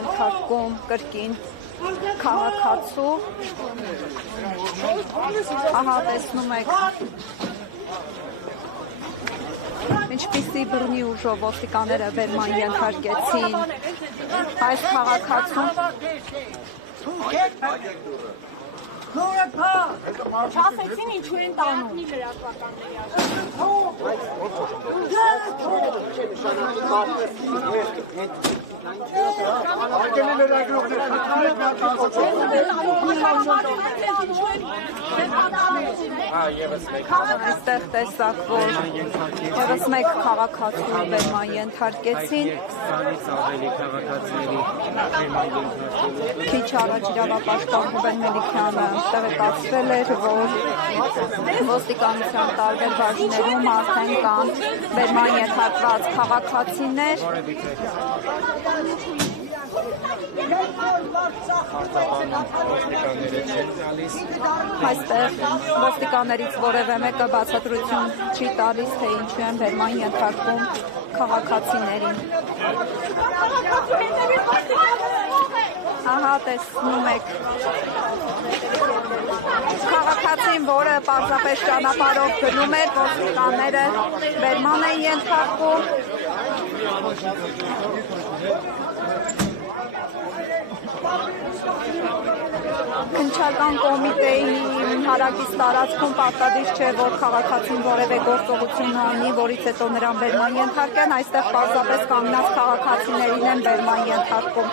ենթարկում կրկին քաղաքացու, ահա տեսնում եք ինչպիսի բռնի ուժով ոստիկանները բերման ենթարկեցին այս քաղաքացուն։ Չասեցին ինչու են տանում։ Այստեղ տեսակ, որ ևս մեկ քաղաքացու բերման ենթարկեցին։ Քիչ առաջ իրավապաշտպան Ռուբեն Մելիքյանը տեղեկացրել էր, որ ոստիկանության տարբեր բաժիններում արդեն կան բերման ենթարկված քաղաքացիներ։ Այստեղ ոստիկաններից որևէ մեկը բացատրություն չի տալիս, թե ինչու են բերման ենթարկում քաղաքացիներին։ Ահա տեսնում եք քաղաքացին, որը պարզապես ճանապարհով գնում էր, ոստիկանները բերման են ենթարկում։ Քննչական կոմիտեի հարակից տարածքում պարտադիր չէ, որ քաղաքացին որևէ գործողություն անի, որից հետո նրան բերման ենթարկեն, այստեղ պարզապես կանգնած քաղաքացիներին են բերման ենթարկում։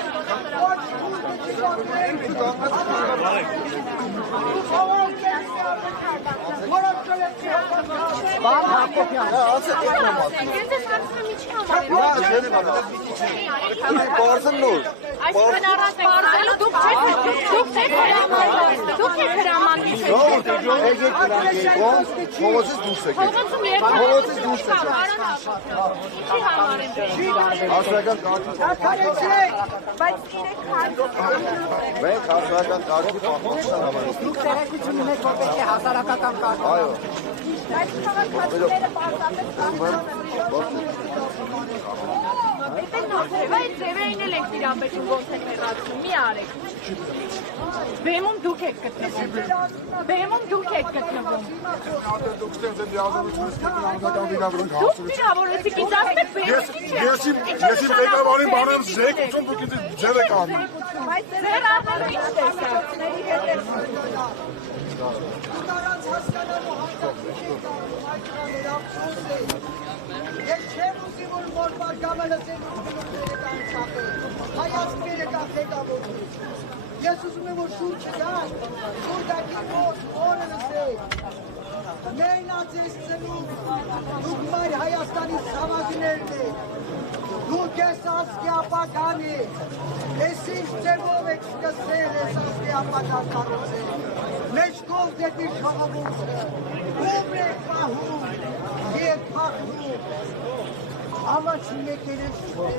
Ձևերին էլ եք տիրապետում ոնց եք մեղացնում, մի արեք։ Բեմում դուք եք գտնվում։ Բեմում դուք եք գտնվում։ Դուք վիրավորեցիք ինձ ասեք բեմում։ Ես իմ ղեկավարին բանեմ զեք ուծում, դուք ինձ ձեր եք անում։ Բայց ձեր առնելու ինչ տեսակ։ Ես չեմ ուզի, որ որ բարգամելը ձեր հայացքերը կան ղեկավարում։ Ես ուզում եմ, որ շուր չգան, շուր դակի օրը լսեք։ Մենաց ես ծնում, դուք մայր Հայաստանի սավազիներն եք, դուք ես ասկի ապական եք, ես ինչ ձևով եք սկսել ես ասկի ապական կառուցել, մեջ կով դեպի շողովուցը, ում եք պահում, եկ պախնում, ամաչի եկեր ես շոր,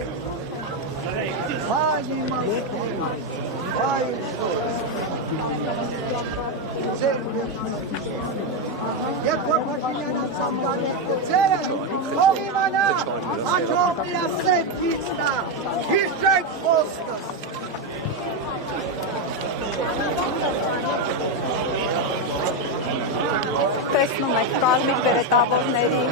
հայ իմ ասկի, հայ իմ շոր, ձեր Երբ որ Փաշինյան անցամբան եք ձերը, ով իմանա, աչով լասեք գիծնա, հիշեք խոսքս։ Տեսնում եք կարմիր բերետավորների